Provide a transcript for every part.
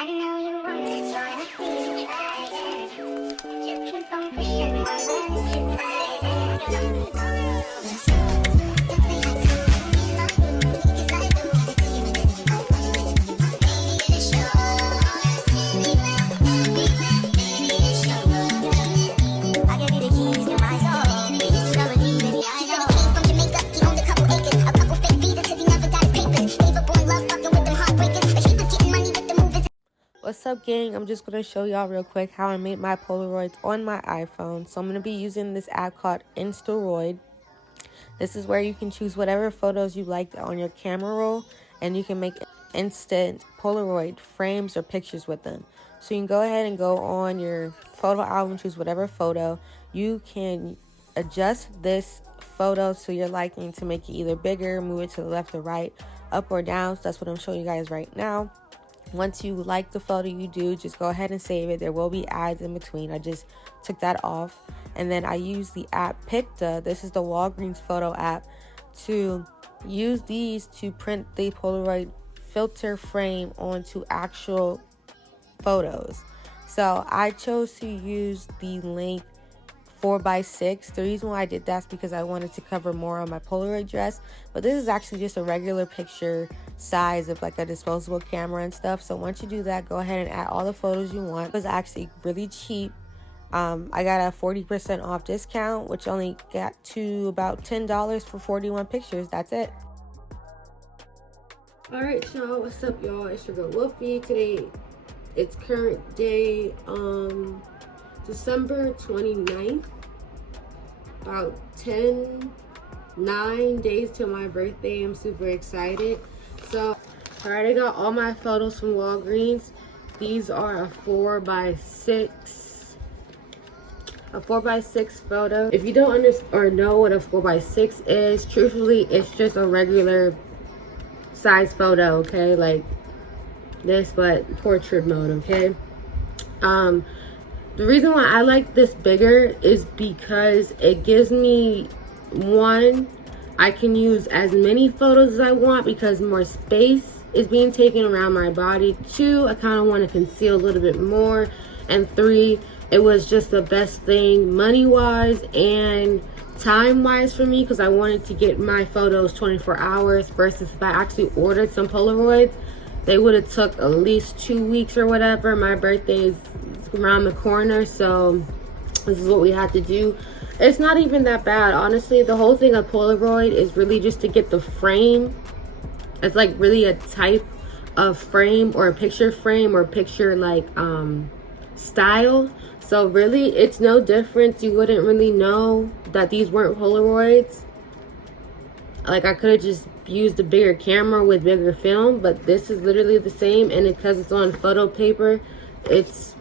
I know you want to join the fire. Just keep on pushing my limits. Let's go. What's up, gang? I'm just going to show y'all real quick how I made my Polaroids on my iPhone. So I'm going to be using this app called Instaroid. This is where you can choose whatever photos you like on your camera roll, and you can make instant Polaroid frames or pictures with them. So you can go ahead and go on your photo album, choose whatever photo. You can adjust this photo to your liking to make it either bigger, move it to the left or right, up or down. So that's what I'm showing you guys right now. Once you like the photo you do, just go ahead and save it. There will be ads in between. I just took that off. And then I use the app Picta. This is the Walgreens photo app, to use these to print the Polaroid filter frame onto actual photos. So I chose to use the length 4x6. The reason why I did that is because I wanted to cover more on my Polaroid dress, but this is actually just a regular picture size of like a disposable camera and stuff. So once you do that, go ahead and add all the photos you want. It was actually really cheap. I got a 40% off discount, which only got to about $10 for 41 pictures. That's it. Alright, so what's up, y'all? It's your girl Wolfie. Today it's current day December 29th, about 9 days till my birthday. I'm super excited. So I already got all my photos from Walgreens. These are a 4x6 photo. If you don't understand or know what a 4x6 is, truthfully, it's just a regular size photo, okay? Like this, but portrait mode, okay? The reason why I like this bigger is because it gives me, one, I can use as many photos as I want because more space is being taken around my body. Two, I kind of want to conceal a little bit more. And three, it was just the best thing money-wise and time-wise for me, because I wanted to get my photos 24 hours versus if I actually ordered some Polaroids, they would have took at least 2 weeks or whatever. My birthday is around the corner, so this is what we had to do. It's not even that bad, honestly. The whole thing of Polaroid is really just to get the frame. It's like really a type of frame or a picture frame or picture like style. So really it's no difference. You wouldn't really know that these weren't Polaroids. Like I could have just used a bigger camera with bigger film, but this is literally the same, and because it's on photo paper, it's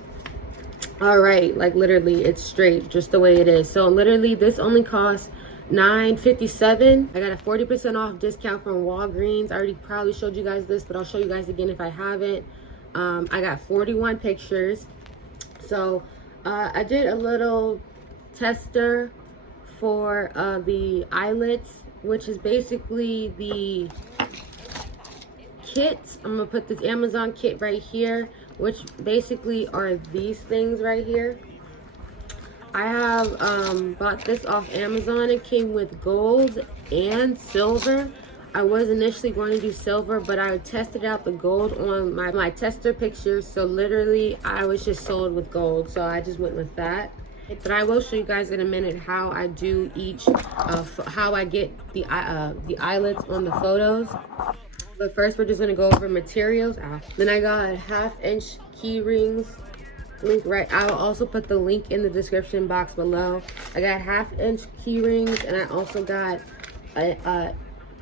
all right. Like literally it's straight just the way it is. So literally this only costs $9.57. I got a 40% off discount from Walgreens. I already probably showed you guys this, but I'll show you guys again if I haven't. I got 41 pictures. So I did a little tester for the eyelets, which is basically the kit. I'm gonna put this Amazon kit right here, which basically are these things right here. I have bought this off Amazon. It came with gold and silver. I was initially going to do silver, but I tested out the gold on my tester pictures, so literally I was just sold with gold, so I just went with that. But I will show you guys in a minute how I do each how I get the eyelets on the photos. But first we're just going to go over materials. Then I got 1/2-inch key rings. Link right. I will also put the link in the description box below. I got 1/2-inch key rings, and I also got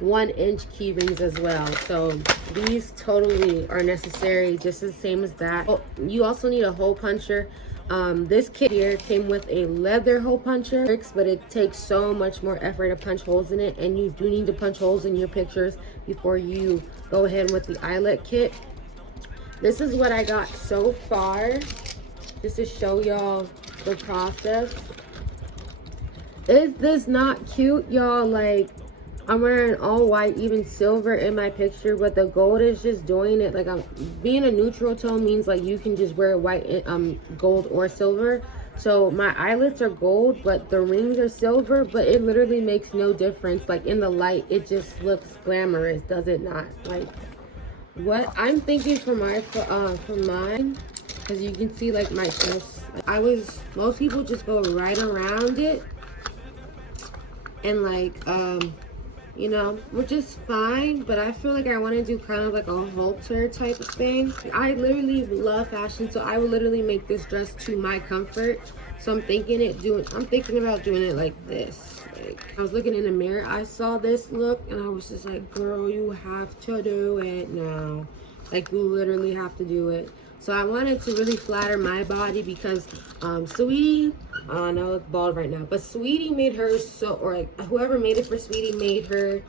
1-inch key rings as well. So these totally are necessary, just the same as that. Oh, you also need a hole puncher. This kit here came with a leather hole puncher, but it takes so much more effort to punch holes in it, and you do need to punch holes in your pictures before you go ahead with the eyelet kit. This is what I got so far, just to show y'all the process. Is this not cute, y'all? Like, I'm wearing all white, even silver in my picture, but the gold is just doing it. Like, I'm being a neutral tone means like you can just wear white, gold or silver. So my eyelets are gold, but the rings are silver, but it literally makes no difference. Like in the light, it just looks glamorous, does it not? Like what I'm thinking for mine, because you can see like my chest. Most people just go right around it and like, you know, which is fine, but I feel like I want to do kind of like a halter type of thing. I literally love fashion, so I would literally make this dress to my comfort. So I'm thinking about doing it like this. Like, I was looking in the mirror, I saw this look, and I was just like, girl, you have to do it now. Like, you literally have to do it. So I wanted to really flatter my body because Sweetie, I know it's bald right now, but Sweetie made hers or like whoever made it for Sweetie made her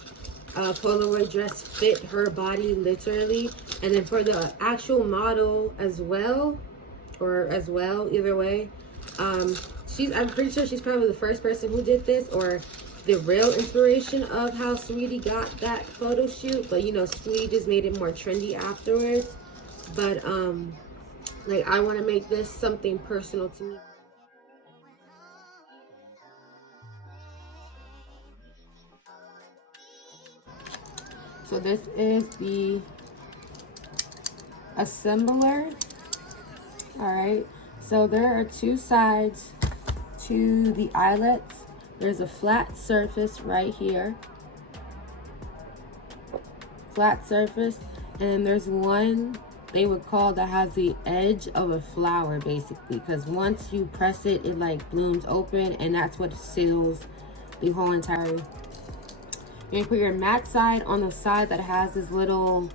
Polaroid dress fit her body literally. And then for the actual model as well, either way, I'm pretty sure she's probably the first person who did this, or the real inspiration of how Sweetie got that photo shoot. But you know, Sweetie just made it more trendy afterwards. But like, I want to make this something personal to me. So this is the assembler. All right, so there are two sides to the eyelets. There's a flat surface right here, flat surface, and then there's one they would call that has the edge of a flower, basically, because once you press it, it like blooms open, and that's what seals the whole entire. You put your matte side on the side that has this little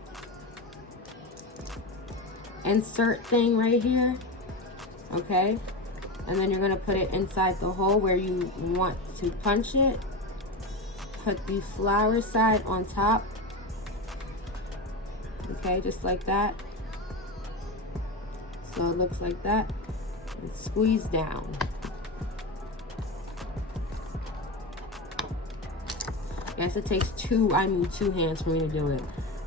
insert thing right here, okay? And then you're gonna put it inside the hole where you want to punch it. Put the flower side on top, okay, just like that. So it looks like that. And squeeze down. Yes, it takes two hands for me to do it.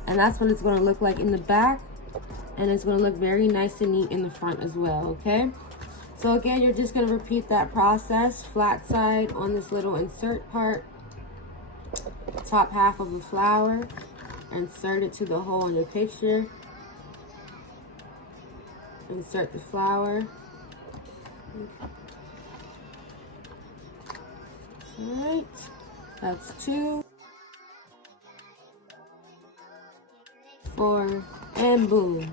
And that's what it's going to look like in the back. And it's going to look very nice and neat in the front as well, okay? So again, you're just going to repeat that process. Flat side on this little insert part. Top half of the flower. Insert it to the hole in the picture. Insert the flower. Alright, that's 2, 4, and boom.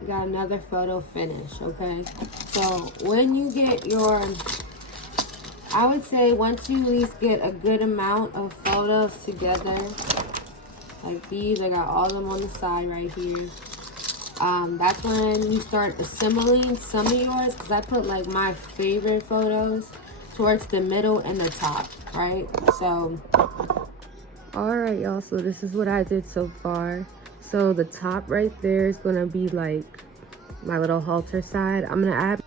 We got another photo finish, okay? So when you get your, I would say once you at least get a good amount of photos together, like these, I got all of them on the side right here. That's when you start assembling some of yours, because I put like my favorite photos towards the middle and the top, right? So all right, y'all, so this is what I did so far. So the top right there is gonna be like my little halter side. I'm gonna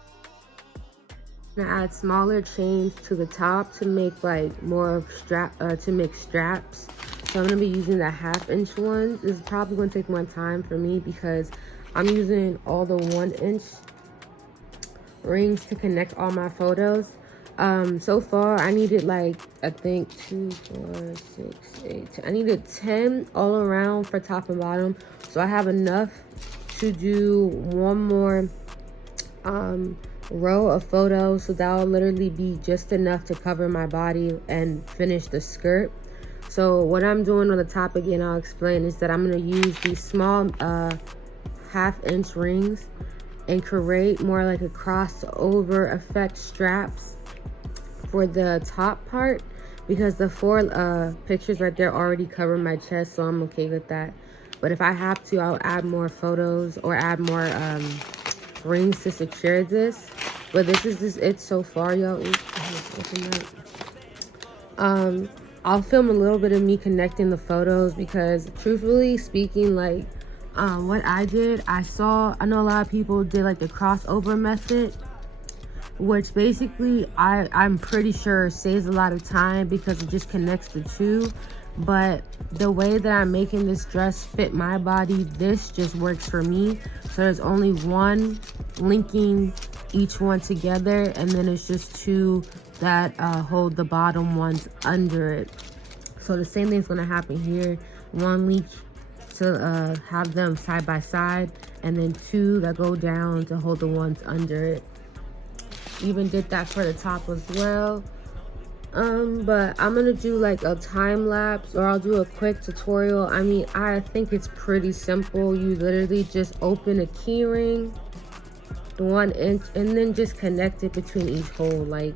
add smaller chains to the top to make like more to make straps. So I'm gonna be using the 1/2-inch ones. This is probably gonna take more time for me because I'm using all the 1-inch rings to connect all my photos. So far I needed like, I think 2, 4, 6, 8, 10. I needed 10 all around for top and bottom. So I have enough to do one more row of photos. So that'll literally be just enough to cover my body and finish the skirt. So what I'm doing on the top, again, I'll explain, is that I'm gonna use these small 1/2-inch rings and create more like a crossover effect straps for the top part, because the 4 pictures right there already cover my chest, so I'm okay with that. But if I have to, I'll add more photos or add more rings to secure this. But this is just it so far, y'all. I'll film a little bit of me connecting the photos, because truthfully speaking, like what I did, I know a lot of people did like the crossover method. which basically I'm pretty sure saves a lot of time because it just connects the two. But the way that I'm making this dress fit my body, this just works for me. So there's only one linking each one together, and then it's just two that hold the bottom ones under it. So the same thing's gonna happen here. One link to have them side by side, and then two that go down to hold the ones under it. Even did that for the top as well. But I'm gonna do like a time lapse, or I'll do a quick tutorial. I mean, I think it's pretty simple. You literally just open a key ring, the 1 inch, and then just connect it between each hole. Like,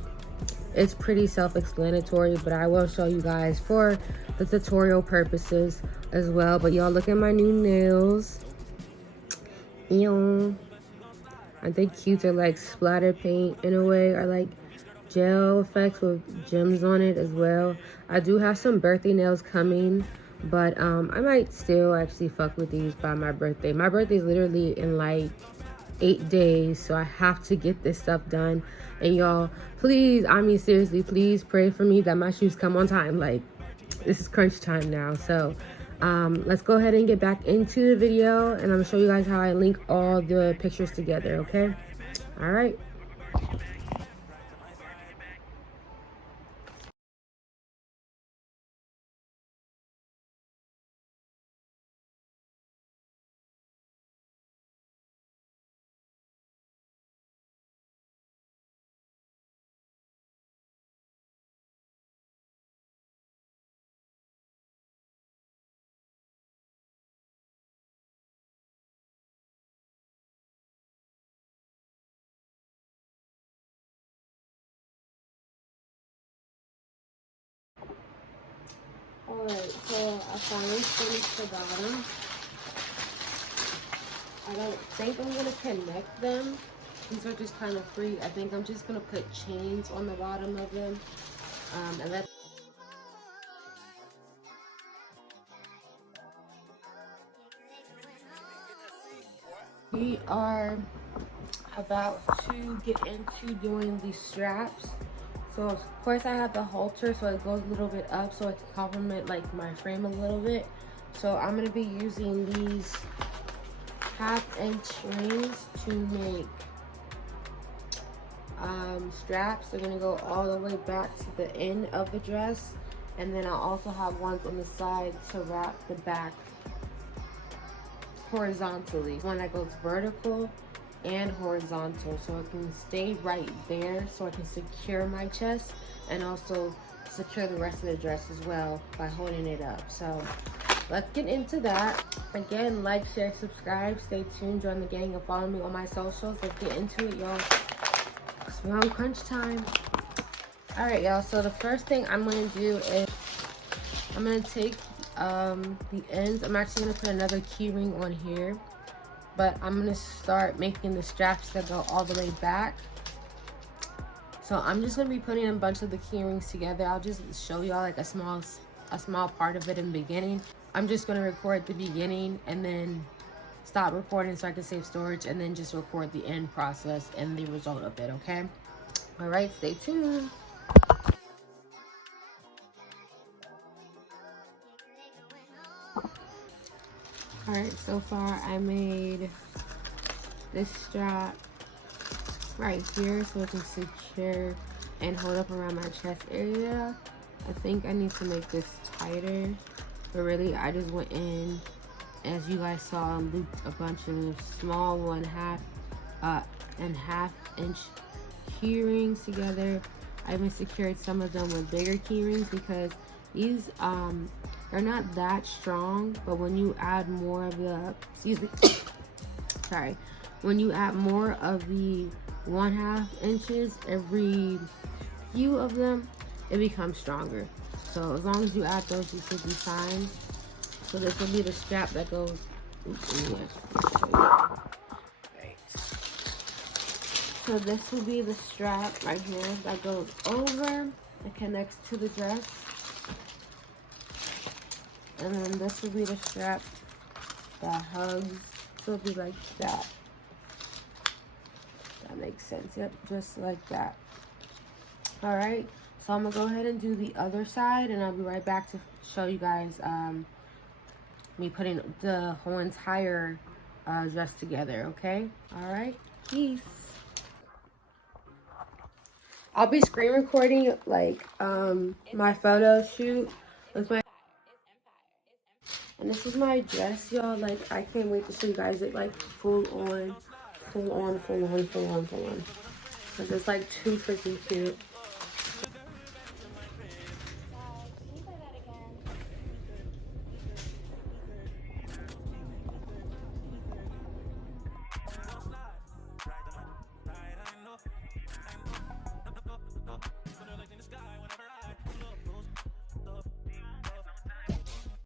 it's pretty self-explanatory, but I will show you guys for the tutorial purposes as well. But y'all, look at my new nails. Ew. Aren't they cute? They're like splatter paint in a way, or like gel effects with gems on it as well. I do have some birthday nails coming, but I might still actually fuck with these by my birthday. My birthday is literally in like 8 days, so I have to get this stuff done. And y'all, please, I mean seriously, please pray for me that my shoes come on time. Like, this is crunch time now. So let's go ahead and get back into the video, and I'm gonna show you guys how I link all the pictures together. Okay, all right. Alright, so I finally finished the bottom. I don't think I'm going to connect them. These are just kind of free. I think I'm just going to put chains on the bottom of them. And let we are about to get into doing these straps. So of course I have the halter, so it goes a little bit up so it can complement like my frame a little bit. So I'm going to be using these 1/2-inch rings to make straps. They're going to go all the way back to the end of the dress, and then I also have ones on the side to wrap the back horizontally. One that goes vertical and horizontal, so it can stay right there, so I can secure my chest and also secure the rest of the dress as well by holding it up. So let's get into that. Again, like, share, subscribe, stay tuned, join the gang, and follow me on my socials. Let's get into it, y'all. It's around crunch time. All right, y'all, so the first thing I'm gonna do is I'm gonna take the ends. I'm actually gonna put another key ring on here, but I'm gonna start making the straps that go all the way back. So I'm just gonna be putting a bunch of the key rings together. I'll just show y'all like a small part of it in the beginning. I'm just gonna record the beginning and then stop recording so I can save storage, and then just record the end process and the result of it. Okay, all right, stay tuned. All right, so far I made this strap right here so it can secure and hold up around my chest area. I think I need to make this tighter, but really I just went in, as you guys saw, and looped a bunch of small 1/2-inch key rings together. I even secured some of them with bigger key rings because these they're not that strong, but when you add more of the sorry, when you add more of the 1/2 inches, every few of them, it becomes stronger. So as long as you add those, you should be fine. So this will be the strap that goes, right. So this will be the strap right here that goes over and connects to the dress. And then this will be the strap that hugs. So it'll be like that. That makes sense. Yep, just like that. All right, so I'm gonna go ahead and do the other side, and I'll be right back to show you guys me putting the whole entire dress together. Okay, all right, peace. I'll be screen recording like my photo shoot with my, and this is my dress, y'all. Like, I can't wait to show you guys it like full on, full on, full on, full on, full on. Cause it's like too freaking cute.